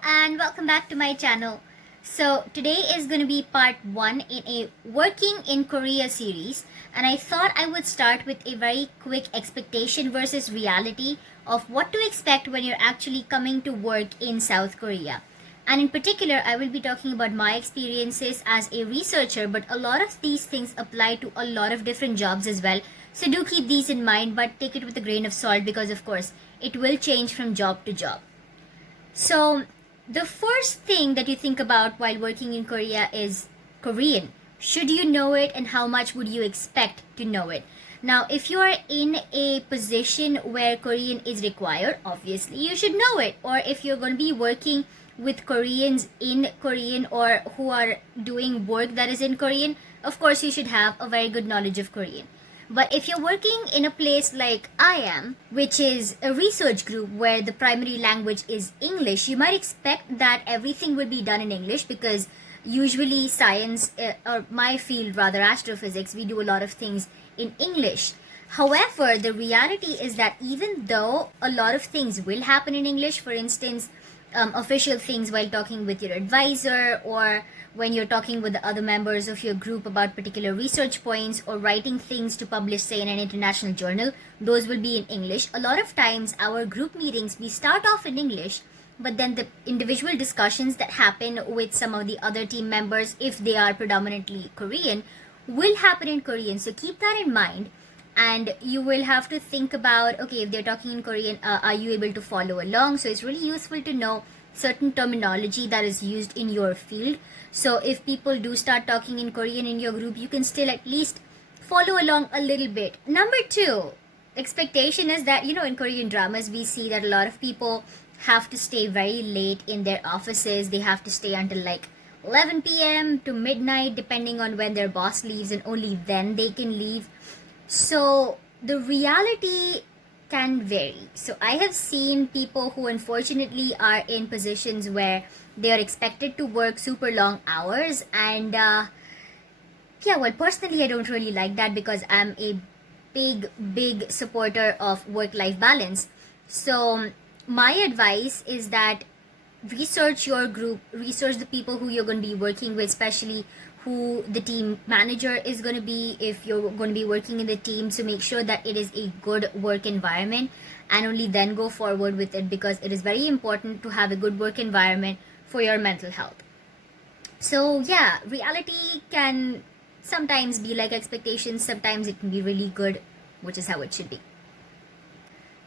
Hello and welcome back to my channel. So today is going to be part 1 in a Working in Korea series, and I thought I would start with a very quick expectation versus reality of what to expect when you're actually coming to work in South Korea. And in particular, I will be talking about my experiences as a researcher, but a lot of these things apply to a lot of different jobs as well. So do keep these in mind, but take it with a grain of salt because of course it will change from job to job. So, the first thing that you think about while working in Korea is Korean. Should you know it, and how much would you expect to know it? Now, if you are in a position where Korean is required, obviously you should know it. Or if you're going to be working with Koreans in Korean or who are doing work that is in Korean, of course you should have a very good knowledge of Korean. But if you're working in a place like I am, which is a research group where the primary language is English, you might expect that everything will be done in English because usually science, or my field rather, astrophysics, we do a lot of things in English. However, the reality is that even though a lot of things will happen in English, for instance, official things while talking with your advisor, or when you're talking with the other members of your group about particular research points, or writing things to publish, say, in an international journal, those will be in English. A lot of times our group meetings, we start off in English, but then the individual discussions that happen with some of the other team members, if they are predominantly Korean, will happen in Korean. So keep that in mind. And you will have to think about, okay, if they're talking in Korean, are you able to follow along? So it's really useful to know certain terminology that is used in your field. So if people do start talking in Korean in your group, you can still at least follow along a little bit. Number 2, expectation is that, in Korean dramas, we see that a lot of people have to stay very late in their offices. They have to stay until like 11 p.m. to midnight, depending on when their boss leaves, and only then they can leave. So the reality can vary. So I have seen people who unfortunately are in positions where they are expected to work super long hours, and personally I don't really like that because I'm a big supporter of work-life balance. So my advice is that research your group, research the people who you're going to be working with, especially who the team manager is going to be if you're going to be working in the team. So make sure that it is a good work environment, and only then go forward with it, because it is very important to have a good work environment for your mental health. So yeah, reality can sometimes be like expectations, sometimes it can be really good, which is how it should be.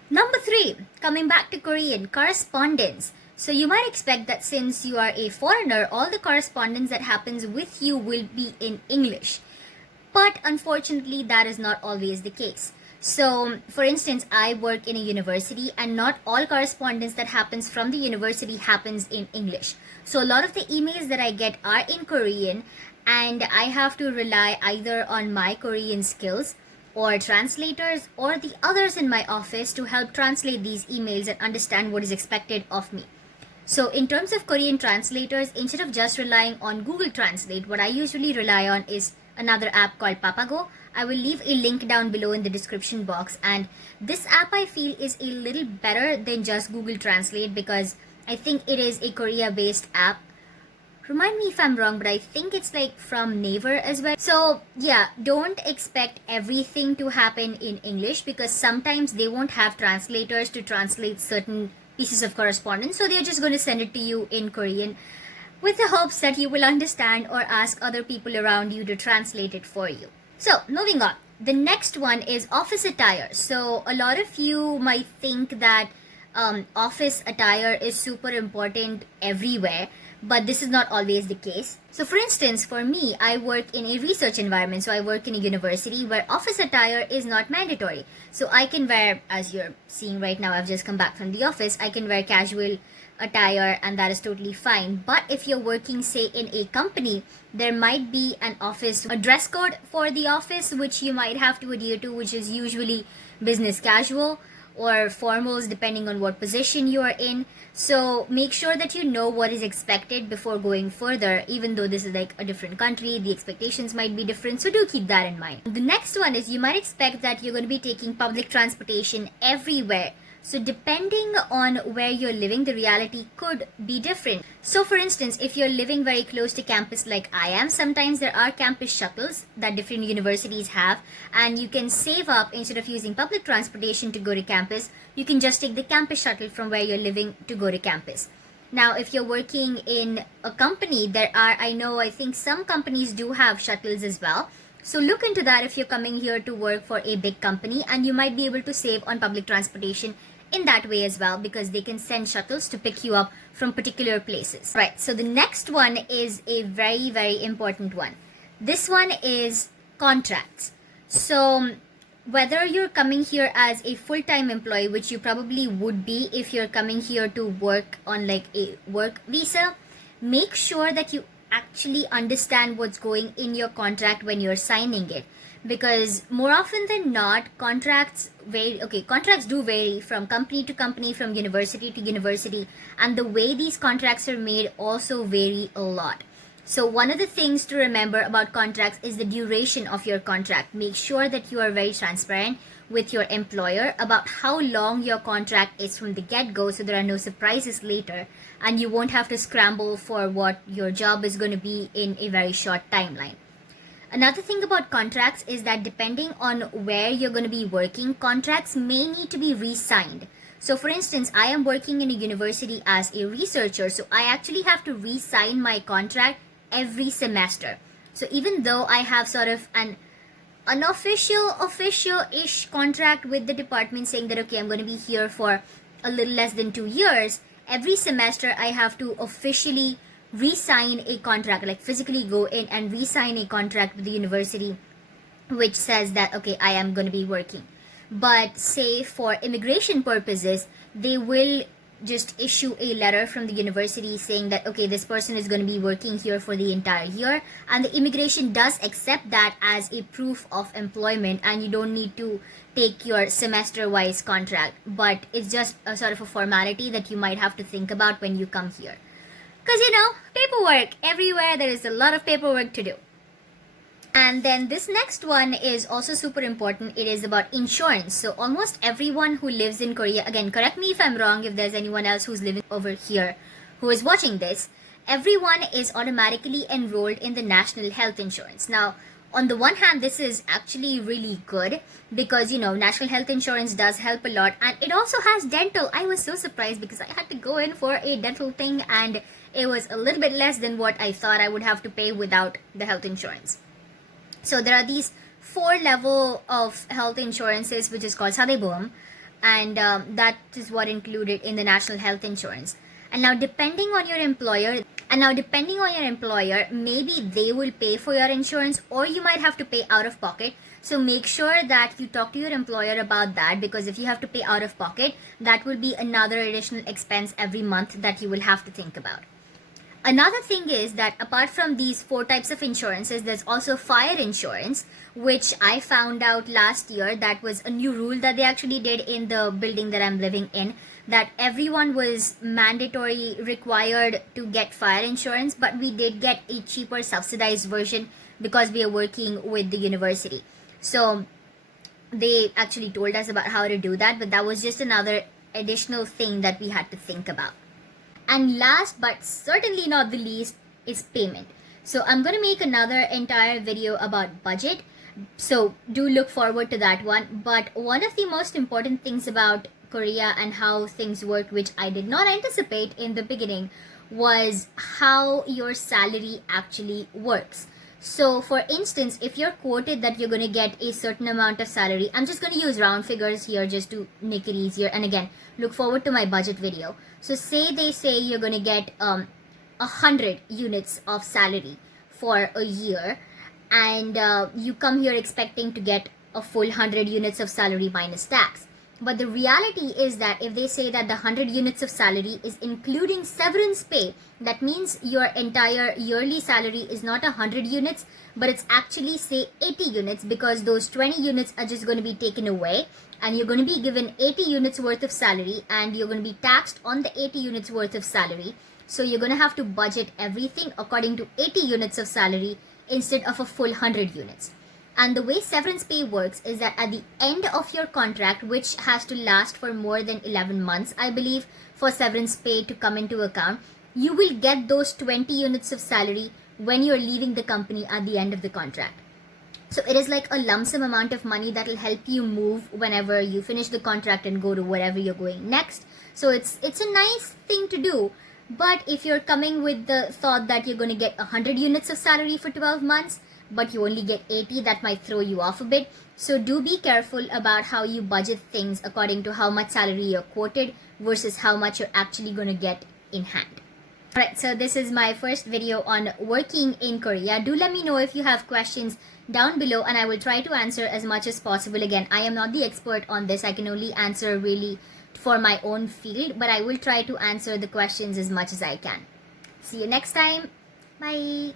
Number 3, coming back to Korean, correspondence. So you might expect that since you are a foreigner, all the correspondence that happens with you will be in English. But unfortunately, that is not always the case. So, for instance, I work in a university, and not all correspondence that happens from the university happens in English. So a lot of the emails that I get are in Korean, and I have to rely either on my Korean skills or translators or the others in my office to help translate these emails and understand what is expected of me. So in terms of Korean translators, instead of just relying on Google Translate, what I usually rely on is another app called Papago. I will leave a link down below in the description box, and this app I feel is a little better than just Google Translate because I think it is a Korea-based app. Remind me if I'm wrong, but I think it's like from Naver as well. So yeah, don't expect everything to happen in English because sometimes they won't have translators to translate certain pieces of correspondence, so they're just going to send it to you in Korean with the hopes that you will understand, or ask other people around you to translate it for you. So moving on, the next one is office attire. So a lot of you might think that office attire is super important everywhere, but this is not always the case. So for instance, for me, I work in a research environment. So I work in a university where office attire is not mandatory. So I can wear, as you're seeing right now, I've just come back from the office, I can wear casual attire and that is totally fine. But if you're working, say, in a company, there might be a dress code for the office which you might have to adhere to, which is usually business casual or formals depending on what position you are in. So make sure that you know what is expected before going further. Even though this is like a different country, the expectations might be different, so do keep that in mind. The next one is you might expect that you're going to be taking public transportation everywhere So depending on where you're living, the reality could be different. So for instance, if you're living very close to campus like I am, sometimes there are campus shuttles that different universities have, and you can save up. Instead of using public transportation to go to campus, you can just take the campus shuttle from where you're living to go to campus. Now, if you're working in a company, I think some companies do have shuttles as well. So look into that if you're coming here to work for a big company, and you might be able to save on public transportation in that way as well, because they can send shuttles to pick you up from particular places. Right, so the next one is a very, very important one. This one is contracts. So whether you're coming here as a full-time employee, which you probably would be if you're coming here to work on like a work visa, make sure that you actually understand what's going in your contract when you're signing it, because more often than not, contracts do vary from company to company, from university to university, and the way these contracts are made also vary a lot. So one of the things to remember about contracts is the duration of your contract. Make sure that you are very transparent with your employer about how long your contract is from the get-go, so there are no surprises later and you won't have to scramble for what your job is going to be in a very short timeline. Another thing about contracts is that depending on where you're going to be working, contracts may need to be re-signed. So for instance, I am working in a university as a researcher, so I actually have to re-sign my contract every semester. So even though I have sort of an official-ish contract with the department saying that, okay, I'm going to be here for a little less than 2 years, every semester I have to officially re-sign a contract, like physically go in and re-sign a contract with the university which says that, okay, I am going to be working. But say for immigration purposes, they will just issue a letter from the university saying that, okay, this person is going to be working here for the entire year, and the immigration does accept that as a proof of employment, and you don't need to take your semester-wise contract, but it's just a sort of a formality that you might have to think about when you come here. Because, paperwork, everywhere there is a lot of paperwork to do. And then this next one is also super important. It is about insurance. So almost everyone who lives in Korea, again, correct me if I'm wrong, if there's anyone else who's living over here who is watching this, everyone is automatically enrolled in the national health insurance. Now, on the one hand, this is actually really good because, national health insurance does help a lot, and it also has dental. I was so surprised because I had to go in for a dental thing and it was a little bit less than what I thought I would have to pay without the health insurance. So there are these 4 levels of health insurances, which is called Sadeboom, and that is what included in the national health insurance. And now depending on your employer, maybe they will pay for your insurance, or you might have to pay out of pocket. So make sure that you talk to your employer about that, because if you have to pay out of pocket, that will be another additional expense every month that you will have to think about. Another thing is that apart from these 4 types of insurances, there's also fire insurance, which I found out last year. That was a new rule that they actually did in the building that I'm living in, that everyone was mandatory required to get fire insurance, but we did get a cheaper subsidized version because we are working with the university. So they actually told us about how to do that, but that was just another additional thing that we had to think about. And last but certainly not the least is payment. So I'm going to make another entire video about budget. So do look forward to that one. But one of the most important things about Korea and how things work, which I did not anticipate in the beginning, was how your salary actually works. So for instance, if you're quoted that you're going to get a certain amount of salary, I'm just going to use round figures here just to make it easier. And again, look forward to my budget video. So they say you're going to get 100 units of salary for a year, and you come here expecting to get a full 100 units of salary minus tax. But the reality is that if they say that the 100 units of salary is including severance pay, that means your entire yearly salary is not 100 units, but it's actually, say, 80 units, because those 20 units are just going to be taken away, and you're going to be given 80 units worth of salary, and you're going to be taxed on the 80 units worth of salary. So you're going to have to budget everything according to 80 units of salary instead of a full 100 units. And the way severance pay works is that at the end of your contract, which has to last for more than 11 months, I believe, for severance pay to come into account, you will get those 20 units of salary when you're leaving the company at the end of the contract. So it is like a lump sum amount of money that will help you move whenever you finish the contract and go to wherever you're going next. So it's a nice thing to do. But if you're coming with the thought that you're going to get 100 units of salary for 12 months, but you only get 80, that might throw you off a bit. So do be careful about how you budget things according to how much salary you're quoted versus how much you're actually going to get in hand. Alright, so this is my first video on working in Korea. Do let me know if you have questions down below and I will try to answer as much as possible. Again, I am not the expert on this. I can only answer really for my own field, but I will try to answer the questions as much as I can. See you next time. Bye.